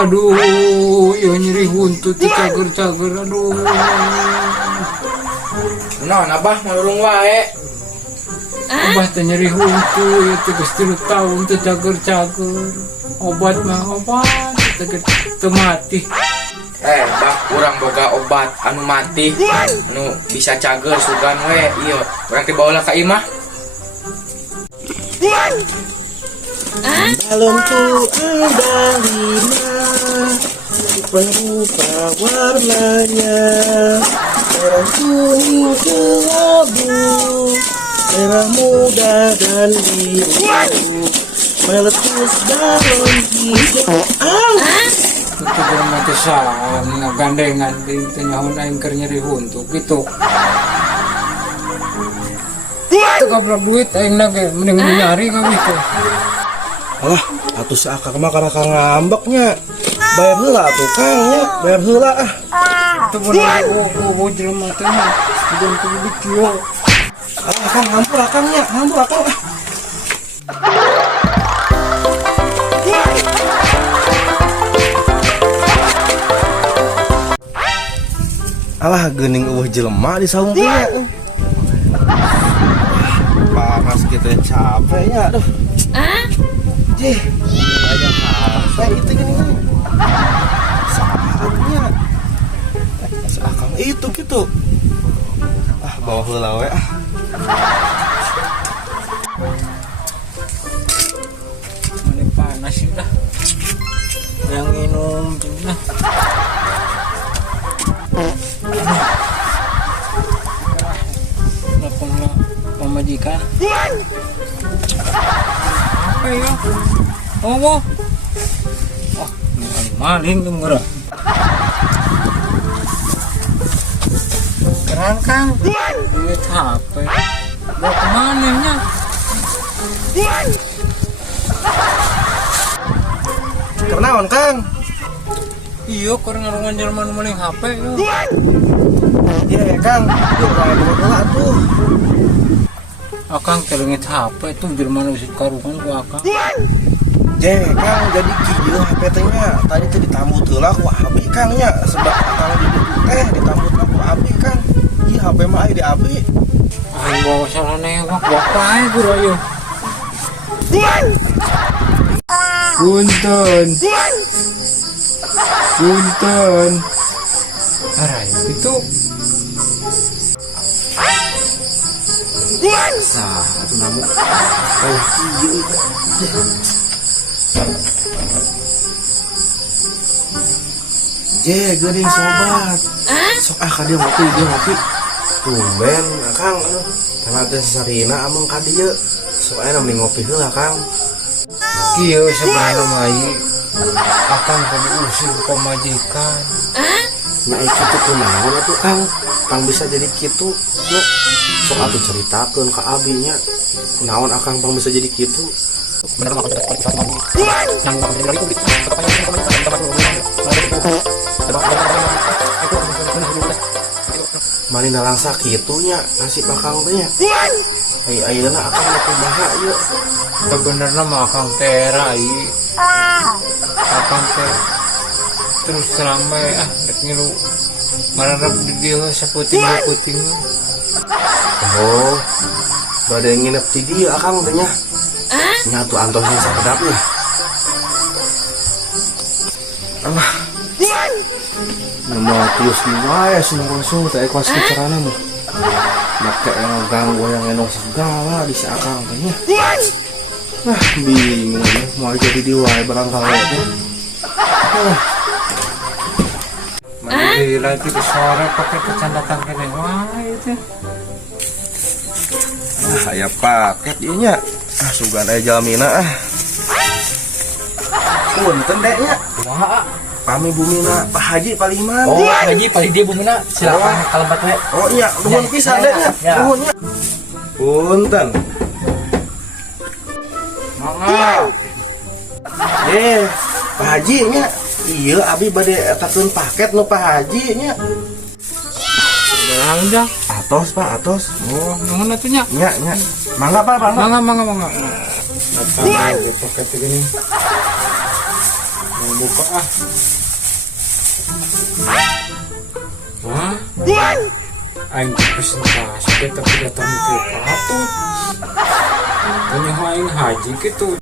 Aduh, ya nyeri huntut cager-cager. Aduh. Nah, abah malurung wae. Abah teh nyeri huntut, ya teh geus 3 tahun teh cager-cager. Obat mah obat, teh mati. Bah, urang boga obat anu mati, anu bisa cager sugan we. Iya, urang teh bawa ka imah. Balonku ada 5 berupa warnanya, merah kuning kelabu, merah muda dan biru, meletus balon hijau. Itu jelema teh saha gandengan di teh nyahoan aing keur nyeri huntut gitu. Itu goblok duit aing ge mending nyari ka gitu. Alah, atuh si akang mah karena ngambeknya. Bayar heula atuh Kang nya, bayar heula ah. Itu bener jelema teh mah kudu kudu kieu. Ah, Kang hampur akangnya, hampur akang ah. Alah geuning eueuh jelema di saungkeunnya. Panas kita capeknya aduh. Jih, aja HP itu gini. Saatnya. Akang itu gitu. Ah, bawa heula we ah. Ini panas sih dah. Yang minum nah. Telepon pemajikan. Apa ya? Oh, maling tuh murah. Keren Kang. Duit HP. Bawa kemana nya? Kenaon Kang? Iya, kurang ngarungan Jerman maling HP yo. Iya ya Kang, yuk bawa heula tuh. Akang telengit HP tuh Jerman usik karungan ku akang. Kang, jadi kieu HP teh nya tadi teh ditambut heula ku abi Kang nya, sebab akang di ditu teh ditambut ku abi Kang. Ieu HP mah aya di abi. Aing bawa salahna mah ku ae guru ayo. Punten. Arai itu. Nah, atuh namu. Oh, kieu. Geuning sobat. Sok ka dieu ngopi. Tumben Kang atuh. Kana teh sarina ameng ka dieu. Sok aya mending ngopi heula Kang. Kieu sebenarnya mah akang kudu usir pemajikan. Nya kitu kunaon atuh Kang? Kang bisa jadi kitu. Nya sok atuh ceritakeun ka abi nya. Kunaon akang pang bisa jadi kitu? Bener mah Mani nalangsa kitunya nasib akang teh nya. Ayeuna akang teh bahaya. sebenarnya mah akang teh rai. Akang teh terus terang bae rek ngilu mararap di dieu saputing. Oh, bade nginep di dieu akang teh nya. Nya tuh antosna sakedapnya. Allah. Nama tulus di wae sungguh-sungguh teh kuas bicarana mah. Make ganggu yang enong segala di si akang teh nya. Bingung ya, mau jadi di wae barangkali teh. Mandi lagi di sore pakai kecandatan kene wae teh. Aya paket ieu nya. Sugan aya jalmina ah. Punten dek nya. Wah, Pami bumina Pak Haji Paliman. Oh, Haji paling dia bumina. Silakan kalebat we. Oh iya, nuhun pisan dek nya. Nuhun nya. Punten. mangga. Pak Haji nya. Iya, abi bade etakeun paket nu Pak Haji nya. Udah. Atos Pak, atos. Oh, nuhun atuh nya. Nya. Mangga Pak, mangga. Mangga. Datang paket gini. buka ah. Hah? Aing presentasi kita datang ke patut. Punya aing haji gitu.